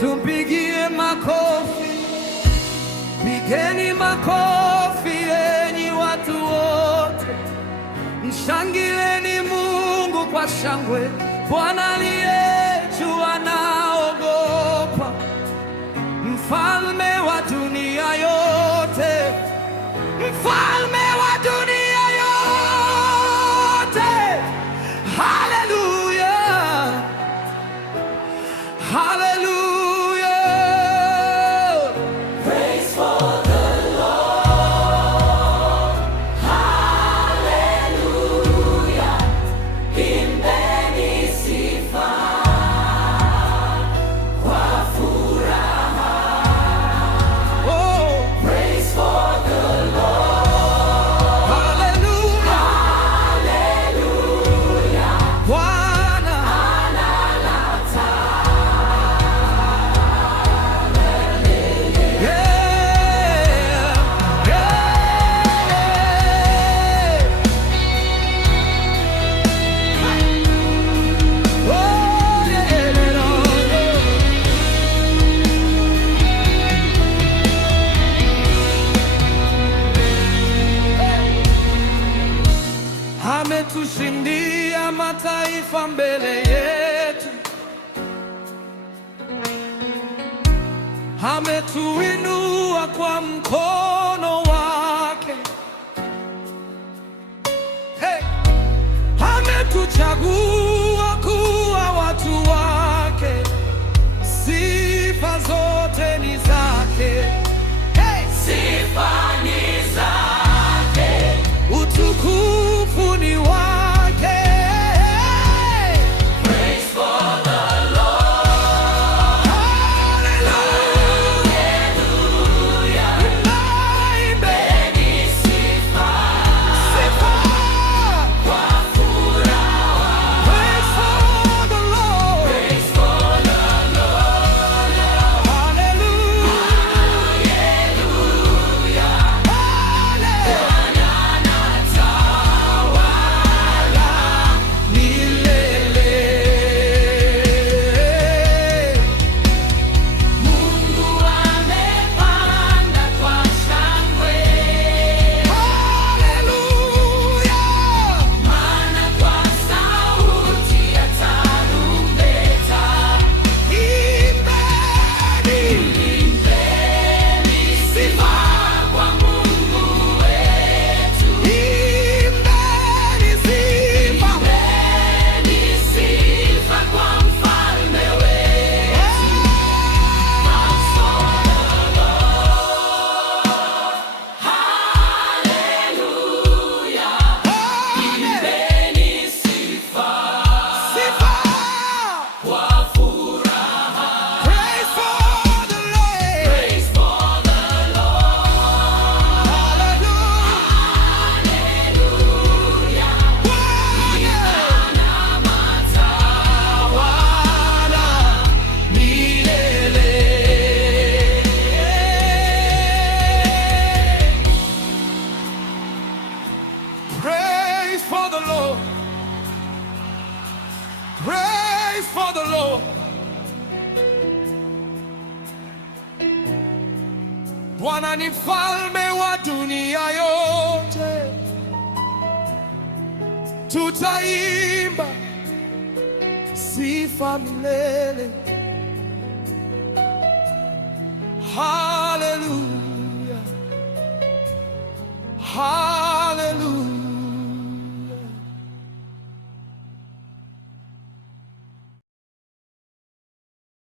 Tumpigie makofi, pigeni makofi enyi watu wote, mshangilieni Mungu kwa shangwe. Bwana aliye juu anaogopa, mfalme wa dunia yote, mfalme wa dunia yote. Haleluya, haleluya. Ametushindia mataifa mbele yetu, ametuinua kwa mkono wake. Hey! Ametuchagua kuwa watu wake, sifa zote ni zake. Hey! Sifa ni zake, utukufu ni wake. Praise for the Lord. Hallelujah. Imbeni sifa. Sifa. Kwa furaha. Praise for the Lord. Praise for the Lord. Hallelujah. Praise for the Lord. Praise for the Lord. Bwana ni mfalme wa dunia yote, tutaimba sifa milele.